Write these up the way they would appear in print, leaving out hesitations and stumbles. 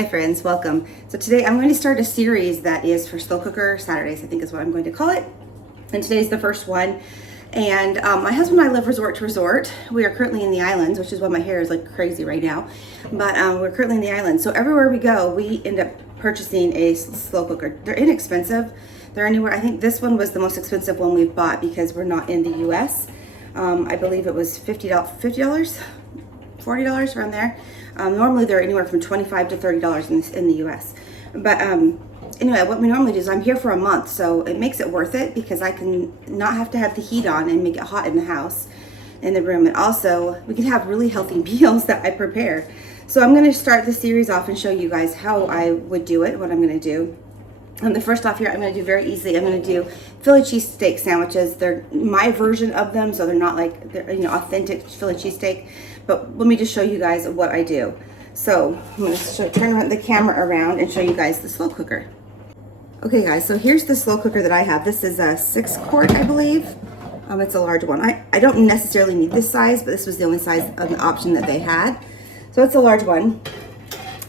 Hi friends, welcome. So today I'm going to start a series that is for slow cooker Saturdays, I think is what I'm going to call it. And today's the first one. And my husband and I live resort to resort. We are currently in the islands, which is why my hair is like crazy right now. But we're currently in the islands. So everywhere we go, we end up purchasing a slow cooker. They're inexpensive. They're anywhere, I think this one was the most expensive one we've bought because we're not in the US. I believe it was $50, $40 around there. Normally they're anywhere from $25 to $30 in the US. But anyway, what we normally do is I'm here for a month, so it makes it worth it because I can not have to have the heat on and make it hot in the house, in the room. And also we can have really healthy meals that I prepare. So I'm going to start the series off and show you guys how I would do it, what I'm going to do. The first off here, I'm going to do very easily. I'm going to do Philly cheesesteak sandwiches. They're my version of them, so they're not like authentic Philly cheesesteak. But let me just show you guys what I do. So I'm going to turn the camera around and show you guys the slow cooker. Okay, guys. So here's the slow cooker that I have. This is a 6-quart, I believe. It's a large one. I don't necessarily need this size, but this was the only size of the option that they had. So it's a large one.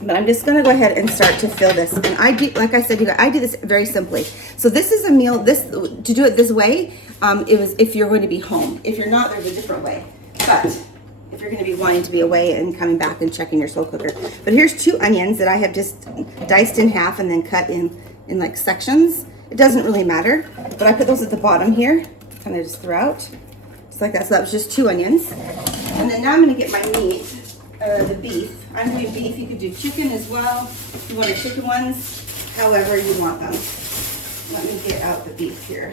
But I'm just going to go ahead and start to fill this. And I do, like I said, you guys, I do this very simply. So this is a meal, to do it this way, it was if you're going to be home. If you're not, there's a different way. But if you're going to be wanting to be away and coming back and checking your slow cooker. But here's 2 onions that I have just diced in half and then cut in like sections. It doesn't really matter. But I put those at the bottom here, kind of just throughout. Just like that. So that was just 2 onions. And then now I'm going to get my meat. The beef. I'm doing beef. You could do chicken as well. If you want the chicken ones, however you want them. Let me get out the beef here.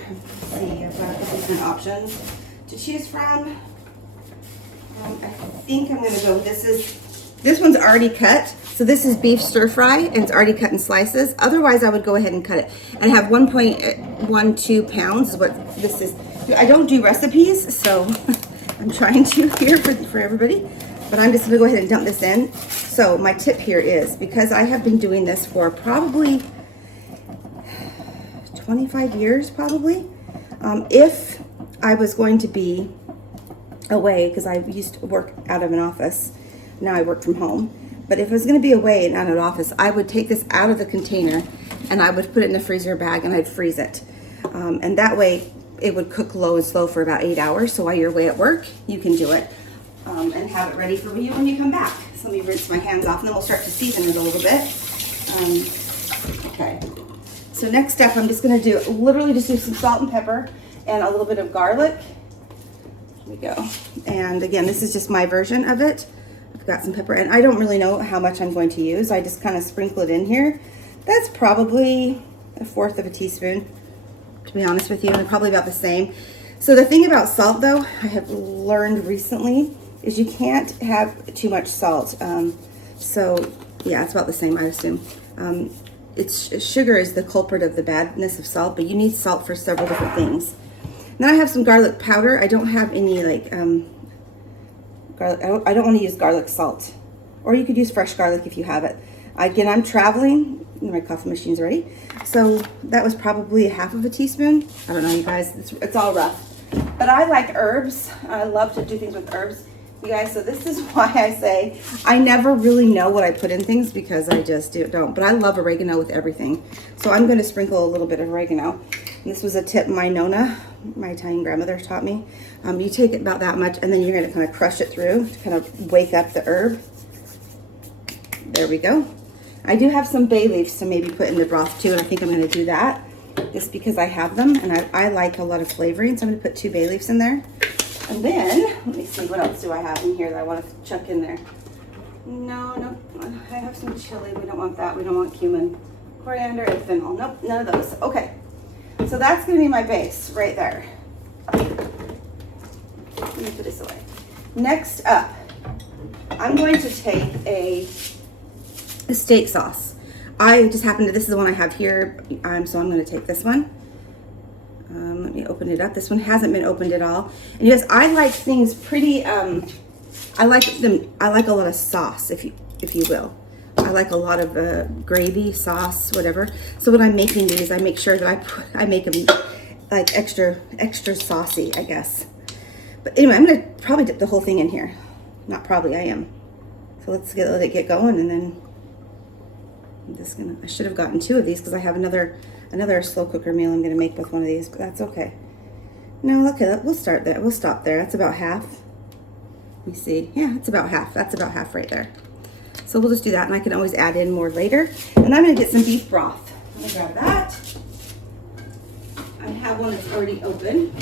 See, I've got different options to choose from. I think I'm going to go with this one's already cut. So this is beef stir fry and it's already cut in slices. Otherwise, I would go ahead and cut it. And have 1.12 pounds is what this is. I don't do recipes, so I'm trying to here for everybody. But I'm just going to go ahead and dump this in. So my tip here is, because I have been doing this for probably 25 years, probably. If I was going to be away, because I used to work out of an office, now I work from home. But if I was going to be away and out of an office, I would take this out of the container and I would put it in a freezer bag and I'd freeze it. And that way it would cook low and slow for about 8 hours. So while you're away at work, you can do it. And have it ready for you when you come back. So let me rinse my hands off and then we'll start to season it a little bit. Okay. So next up, I'm just going to do some salt and pepper and a little bit of garlic. Here we go. And again, this is just my version of it. I've got some pepper and I don't really know how much I'm going to use. I just kind of sprinkle it in here. That's probably 1/4 of a teaspoon, to be honest with you, and probably about the same. So the thing about salt though, I have learned recently, is you can't have too much salt. So yeah, it's about the same, I assume. Sugar is the culprit of the badness of salt, but you need salt for several different things. Then I have some garlic powder. I don't have any like garlic. I don't want to use garlic salt, or you could use fresh garlic if you have it. Again, I'm traveling. My coffee machine's ready. So that was probably 1/2 of a teaspoon. I don't know, you guys. It's all rough. But I like herbs. I love to do things with herbs. You guys, so this is why I say I never really know what I put in things because I just don't. But I love oregano with everything. So I'm going to sprinkle a little bit of oregano. And this was a tip my Nona, my Italian grandmother, taught me. You take it about that much and then you're going to kind of crush it through to kind of wake up the herb. There we go. I do have some bay leaves to maybe put in the broth too, and I think I'm going to do that just because I have them and I like a lot of flavoring. So I'm going to put 2 bay leaves in there. And then, let me see, what else do I have in here that I want to chuck in there? No, I have some chili. We don't want that. We don't want cumin, coriander, and fennel. Nope, none of those. Okay, so that's going to be my base right there. Let me put this away. Next up, I'm going to take a steak sauce. This is the one I have here, so I'm going to take this one. Let me open it up. This one hasn't been opened at all. And yes, I like things pretty, I like a lot of sauce, if you will. I like a lot of gravy, sauce, whatever. So when I'm making these, I make sure that I make them like extra saucy, I guess. But anyway, I'm gonna probably dip the whole thing in here. Not probably, I am. So let's let it get going and then I should have gotten 2 of these because I have another slow cooker meal I'm gonna make with one of these, but that's okay. No, look at it. We'll start there. We'll stop there. That's about half. Let me see. Yeah, it's about half. That's about half right there. So we'll just do that, and I can always add in more later. And I'm gonna get some beef broth. I'm gonna grab that. I have one that's already open.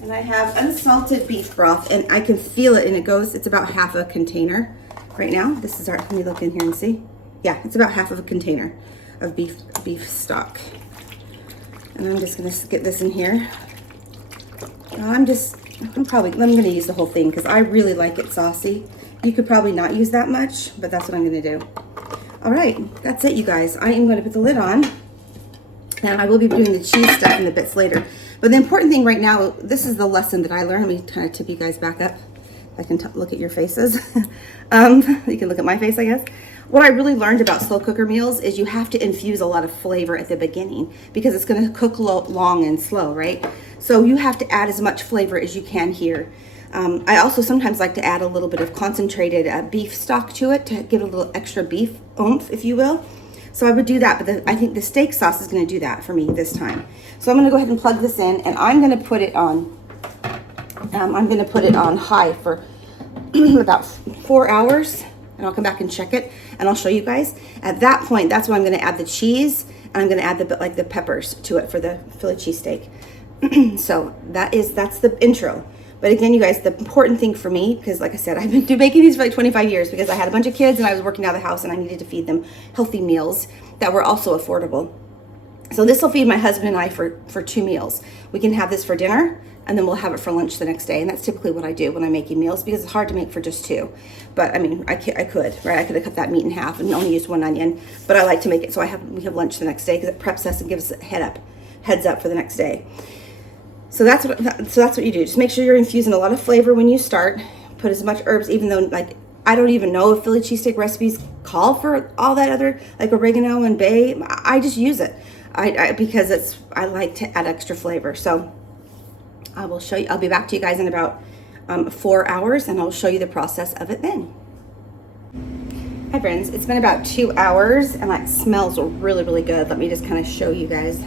And I have unsalted beef broth, and I can feel it, and it's about half a container right now. This is let me look in here and see. Yeah, it's about half of a container of beef stock. And I'm just gonna get this in here. I'm gonna use the whole thing because I really like it saucy. You could probably not use that much, but that's what I'm gonna do. All right, that's it, you guys. I am gonna put the lid on, and I will be doing the cheese stuff in the bits later. But the important thing right now, this is the lesson that I learned. Let me kind of tip you guys back up. I can look at your faces. You can look at my face, I guess. What I really learned about slow cooker meals is you have to infuse a lot of flavor at the beginning because it's going to cook long and slow, right? So you have to add as much flavor as you can here. I also sometimes like to add a little bit of concentrated beef stock to it to give it a little extra beef oomph, if you will. So I would do that, but I think the steak sauce is going to do that for me this time. So I'm going to go ahead and plug this in, and I'm going to put it on. I'm going to put it on high for about 4 hours, and I'll come back and check it, and I'll show you guys. At that point, that's when I'm going to add the cheese, and I'm going to add the peppers to it for the Philly cheesesteak. So that's the intro. But again, you guys, the important thing for me, because like I said, I've been making these for like 25 years because I had a bunch of kids and I was working out of the house and I needed to feed them healthy meals that were also affordable. So this will feed my husband and I for 2 meals. We can have this for dinner and then we'll have it for lunch the next day. And that's typically what I do when I'm making meals because it's hard to make for just 2. But I mean, I could, right? I could have cut that meat in half and only used 1 onion, but I like to make it so we have lunch the next day because it preps us and gives us a heads up for the next day. So that's what you do. Just make sure you're infusing a lot of flavor when you start. Put as much herbs, even though like I don't even know if Philly cheesesteak recipes call for all that other like oregano and bay. I just use it. Because I like to add extra flavor. So I will show you. I'll be back to you guys in about 4 hours, and I'll show you the process of it then. Hi friends, it's been about 2 hours, and it smells really, really good. Let me just kind of show you guys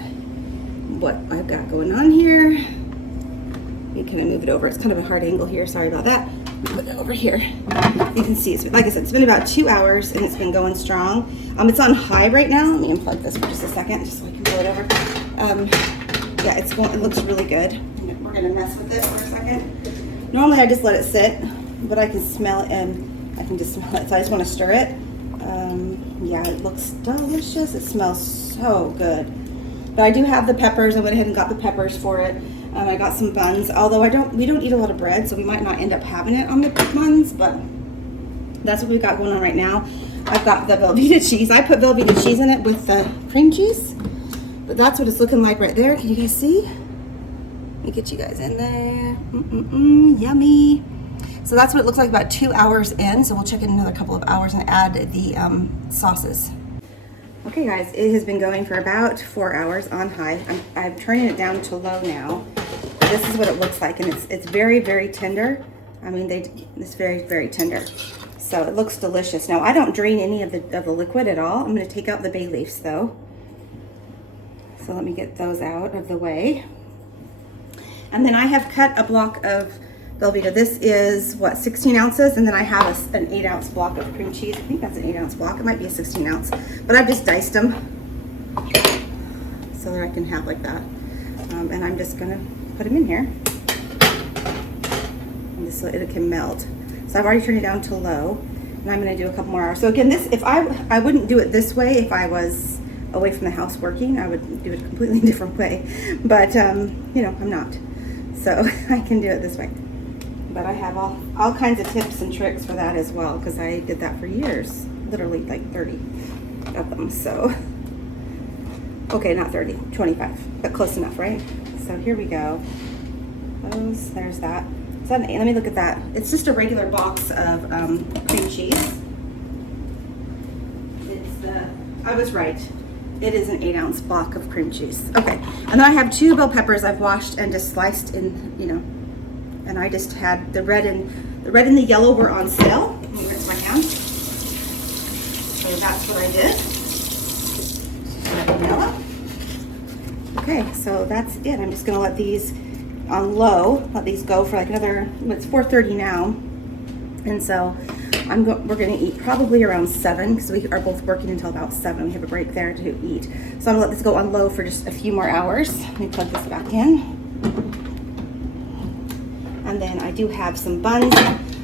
what I've got going on here. You can move it over. It's kind of a hard angle here. Sorry about that. Put it over here. You can see, like I said, it's been about 2 hours and it's been going strong. It's on high right now. Let me unplug this for just a second, just so I can pull it over. Yeah, it looks really good. We're gonna mess with it for a second. Normally I just let it sit, but I can smell it and I can just smell it. So I just want to stir it. Yeah, it looks delicious. It smells so good. But I do have the peppers. I went ahead and got the peppers for it. I got some buns, although we don't eat a lot of bread, so we might not end up having it on the buns, but that's what we've got going on right now. I've got the Velveeta cheese. I put Velveeta cheese in it with the cream cheese, but that's what it's looking like right there. Can you guys see? Let me get you guys in there. Yummy. So that's what it looks like about 2 hours in, so we'll check in another couple of hours and add the sauces. Okay guys, it has been going for about 4 hours on high. I'm turning it down to low now. This is what it looks like, and it's very, very tender. I mean, it's very, very tender. So it looks delicious. Now I don't drain any of the liquid at all. I'm going to take out the bay leaves though. So let me get those out of the way. And then I have cut a block of Velveeta. This is what, 16 ounces, and then I have an 8-ounce block of cream cheese. I think that's an 8-ounce block. It might be a 16-ounce, but I've just diced them so that I can have like that. And I'm just gonna put them in here, and this so it can melt. So I've already turned it down to low, and I'm gonna do a couple more hours. So again, if I wouldn't do it this way if I was away from the house working. I would do it a completely different way, but you know, I'm not, so I can do it this way. But I have all kinds of tips and tricks for that as well, because I did that for years, literally like 30 of them. So, okay, not 30, 25, but close enough, right? So here we go. There's that. So let me look at that. It's just a regular box of cream cheese. I was right. It is an 8-ounce block of cream cheese. Okay, and then I have 2 bell peppers I've washed and just sliced in, you know. And I just had the red and the yellow were on sale. Let me rinse my hands. Okay, that's what I did. Vanilla. Okay, so that's it. I'm just gonna let these on low, let these go for like another, it's 4:30 now. And so we're gonna eat probably around 7 because we are both working until about 7. We have a break there to eat. So I'm gonna let this go on low for just a few more hours. Let me plug this back in. And then I do have some buns.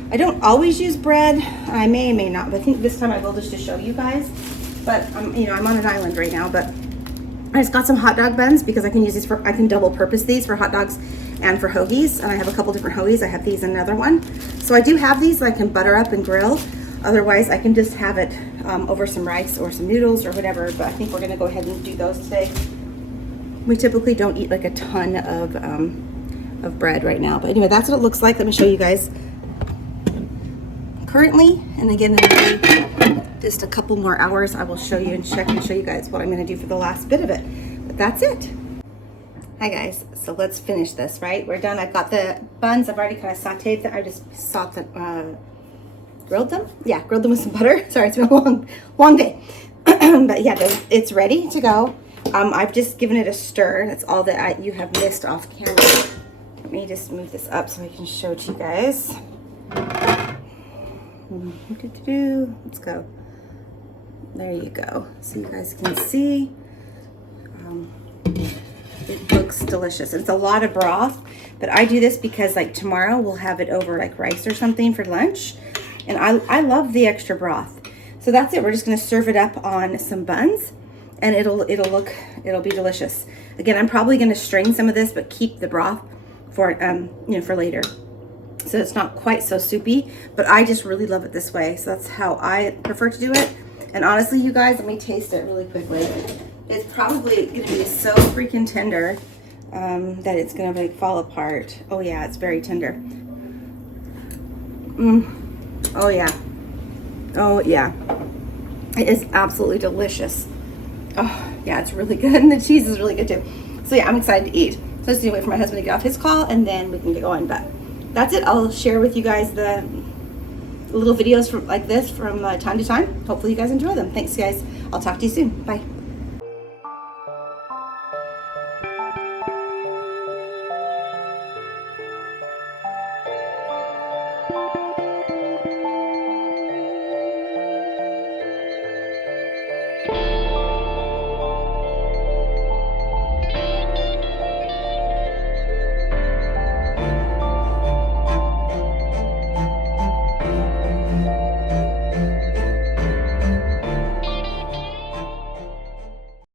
I don't always use bread. I may not, but I think this time I will just to show you guys. But I'm on an island right now, but I just got some hot dog buns because I can use these I can double purpose these for hot dogs and for hoagies. And I have a couple different hoagies. I have these and another one. So I do have these that I can butter up and grill. Otherwise, I can just have it over some rice or some noodles or whatever. But I think we're gonna go ahead and do those today. We typically don't eat like a ton of bread right now. But anyway, that's what it looks like. Let me show you guys currently. And again, in just a couple more hours, I will show you and check and show you guys what I'm gonna do for the last bit of it. But that's it. Hi guys, so let's finish this, right? We're done. I've got the buns. I've already kind of sauteed them. I just grilled them. Yeah, grilled them with some butter. Sorry, it's been a long day. But yeah, it's ready to go. I've just given it a stir. That's all that you have missed off camera. Let me just move this up so I can show it to you guys. Let's go. There you go. So you guys can see. It looks delicious. It's a lot of broth, but I do this because like tomorrow we'll have it over like rice or something for lunch. And I love the extra broth. So that's it. We're just gonna serve it up on some buns and it'll be delicious. Again, I'm probably gonna strain some of this, but keep the broth for for later. So it's not quite so soupy, but I just really love it this way. So that's how I prefer to do it. And honestly, you guys, let me taste it really quickly. It's probably gonna be so freaking tender that it's gonna like fall apart. Oh yeah, it's very tender. Oh yeah. Oh yeah. It is absolutely delicious. Oh yeah, it's really good. And the cheese is really good too. So yeah, I'm excited to eat. So let's wait for my husband to get off his call and then we can get going. But that's it. I'll share with you guys the little videos like this from time to time. Hopefully you guys enjoy them. Thanks guys. I'll talk to you soon. Bye.